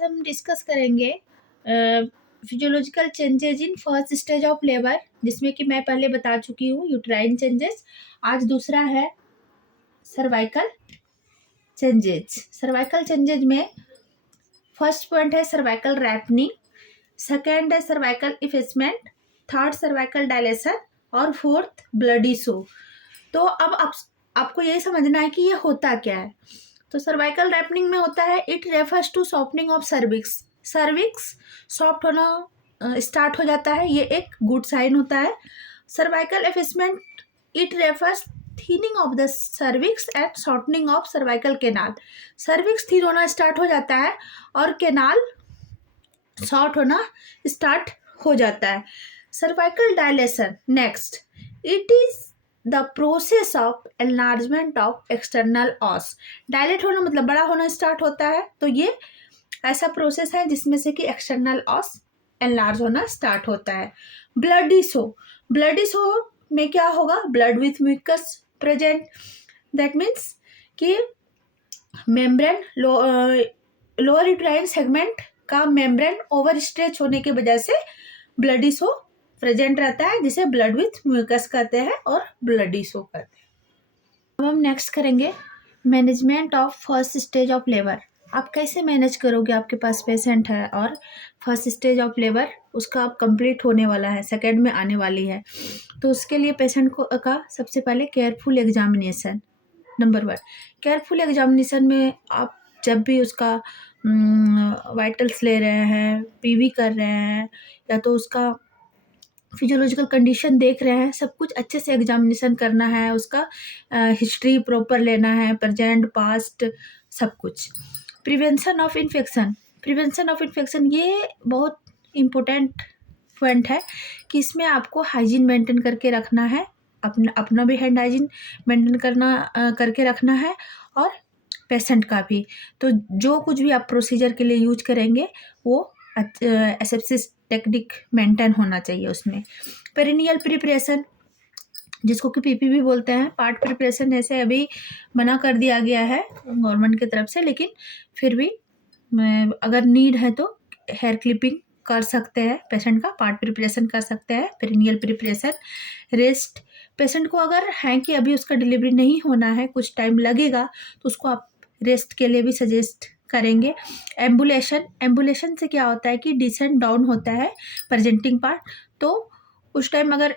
आज हम डिस्कस करेंगे physiological changes in first stage of labour, जिसमें कि मैं पहले बता चुकी हूँ यूट्राइन चेंजेस। आज दूसरा है सर्वाइकल चेंजेज। सर्वाइकल चेंजेज में फर्स्ट पॉइंट है सर्वाइकल रैपनिंग, सेकेंड है cervical effacement, third cervical dilation और फोर्थ ब्लडी शो। तो अब आपको यही समझना है कि ये होता क्या है। तो सर्वाइकल रैपनिंग में होता है it refers to softening of cervix. Cervix soft होना स्टार्ट हो जाता है, ये एक गुड साइन होता है। Cervical effacement it refers thinning of the cervix and shortening of cervical canal. Cervix thin होना स्टार्ट हो जाता है और केनाल शॉर्ट होना स्टार्ट हो जाता है। Cervical dilation next, it is the process of enlargement of external os. Dilate होना मतलब बड़ा होना स्टार्ट होता है, तो ये ऐसा प्रोसेस है जिसमें से कि एक्सटर्नल ऑस एनलार्ज होना स्टार्ट होता है। ब्लडी शो, ब्लडी शो में क्या होगा, blood with mucus present. That means कि मेम्ब्रेन लोअर यूट्राइन सेगमेंट का मेम्ब्रेन ओवर स्ट्रेच होने की वजह से ब्लडी शो प्रेजेंट रहता है, जिसे ब्लड विथ म्यूकस कहते हैं और ब्लडी शो कहते हैं। अब हम नेक्स्ट करेंगे management of first stage of labour. आप कैसे मैनेज करोगे, आपके पास पेशेंट है और फर्स्ट स्टेज ऑफ लेबर उसका अब कंप्लीट होने वाला है, सेकेंड में आने वाली है। तो उसके लिए पेशेंट को का सबसे पहले careful examination. Number 1, careful examination में आप जब भी उसका वाइटल्स ले रहे हैं, पीवी कर रहे हैं, या तो उसका फिजियोलॉजिकल कंडीशन देख रहे हैं, सब कुछ अच्छे से एग्जामिनेशन करना है, उसका हिस्ट्री प्रॉपर लेना है, प्रेजेंट पास्ट सब कुछ। Prevention of infection, prevention of infection ये बहुत इम्पोर्टेंट पॉइंट है कि इसमें आपको हाइजीन मेंटेन करके रखना है, अपना भी हैंड हाइजीन मेंटेन करके रखना है और पेशेंट का भी। तो जो कुछ भी आप प्रोसीजर के लिए यूज करेंगे वो एसेप्सिस टेक्निक मेंटेन होना चाहिए उसमें। पेरिनियल प्रिपरेशन, जिसको कि पीपी भी बोलते हैं, पार्ट प्रिपरेशन ऐसे अभी मना कर दिया गया है गवर्नमेंट की तरफ से, लेकिन फिर भी अगर नीड है तो हेयर क्लिपिंग कर सकते हैं, पेशेंट का पार्ट प्रिपरेशन कर सकते हैं। पेरिनियल प्रिपरेशन, रेस्ट, पेशेंट को अगर है कि अभी उसका डिलीवरी नहीं होना है, कुछ टाइम लगेगा, तो उसको आप रेस्ट के लिए भी सजेस्ट करेंगे। एम्बुलेशन, एम्बुलेशन से क्या होता है कि डिसेंट डाउन होता है प्रेजेंटिंग पार्ट, तो उस टाइम अगर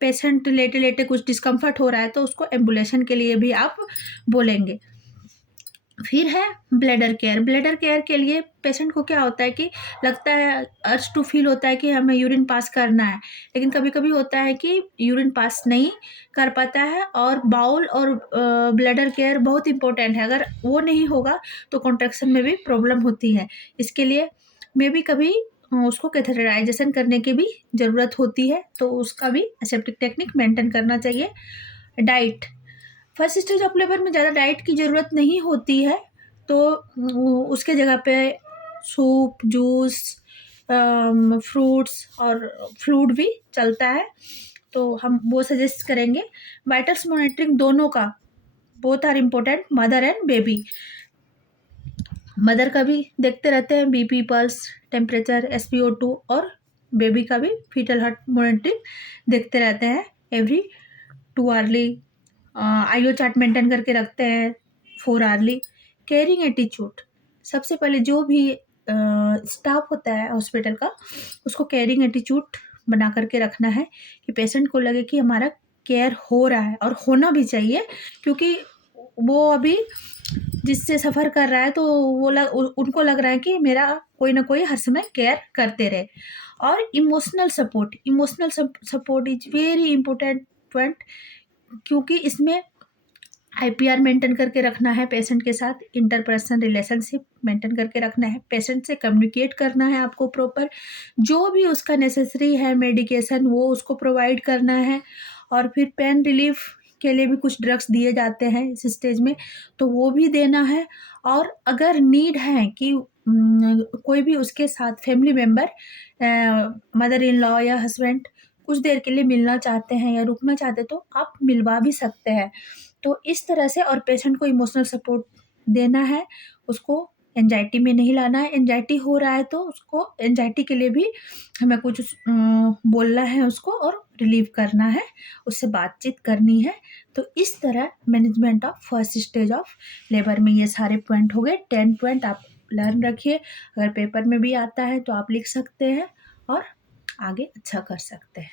पेशेंट लेटे लेटे कुछ डिस्कम्फर्ट हो रहा है तो उसको एम्बुलेशन के लिए भी आप बोलेंगे। फिर है ब्लैडर केयर। ब्लैडर केयर के लिए पेशेंट को क्या होता है कि लगता है, अर्ज टू फील होता है कि हमें यूरिन पास करना है, लेकिन कभी कभी होता है कि यूरिन पास नहीं कर पाता है, और बाउल और ब्लैडर केयर बहुत इंपॉर्टेंट है। अगर वो नहीं होगा तो कॉन्ट्रैक्शन में भी प्रॉब्लम होती है। इसके लिए मे भी कभी उसको कैथेटराइजेशन करने की भी ज़रूरत होती है, तो उसका भी एसेप्टिक टेक्निक मेंटेन करना चाहिए। Diet, first stage of labour में ज़्यादा डाइट की ज़रूरत नहीं होती है, तो उसके जगह पे सूप, जूस, फ्रूट्स और फ्लूइड भी चलता है, तो हम वो सजेस्ट करेंगे। वाइटल्स मॉनिटरिंग दोनों का, both are important, mother and baby. Mother का भी देखते रहते हैं, बीपी, पल्स, टेम्परेचर, SpO2, और बेबी का भी फीटल हार्ट मॉनिटरिंग देखते रहते हैं every 2 hourly. IO chart maintain करके रखते हैं 4 आवर्ली। केयरिंग एटीट्यूड, सबसे पहले जो भी स्टाफ होता है हॉस्पिटल का, उसको केयरिंग एटीट्यूड बना करके रखना है कि पेशेंट को लगे कि हमारा केयर हो रहा है, और होना भी चाहिए, क्योंकि वो अभी जिससे सफ़र कर रहा है तो उनको लग रहा है कि मेरा कोई ना कोई हर समय केयर करते रहे। और emotional support, emotional support is very important point, क्योंकि इसमें IPR मेंटेन करके रखना है पेशेंट के साथ, इंटरपर्सनल रिलेशनशिप मेंटेन करके रखना है, पेशेंट से कम्युनिकेट करना है आपको प्रॉपर, जो भी उसका नेसेसरी है मेडिकेशन वो उसको प्रोवाइड करना है, और फिर पेन रिलीफ के लिए भी कुछ ड्रग्स दिए जाते हैं इस स्टेज में, तो वो भी देना है। और अगर नीड है कि कोई भी उसके साथ family member, mother in law या हस्बैंड कुछ देर के लिए मिलना चाहते हैं या रुकना चाहते तो आप मिलवा भी सकते हैं। तो इस तरह से, और पेशेंट को इमोशनल सपोर्ट देना है, उसको एंजाइटी में नहीं लाना है। एंजाइटी हो रहा है तो उसको एंजाइटी के लिए भी हमें कुछ बोलना है उसको और रिलीव करना है, उससे बातचीत करनी है। तो इस तरह management of first stage of labour में ये सारे पॉइंट हो गए। 10 पॉइंट आप लर्न रखिए, अगर पेपर में भी आता है तो आप लिख सकते हैं और आगे अच्छा कर सकते हैं।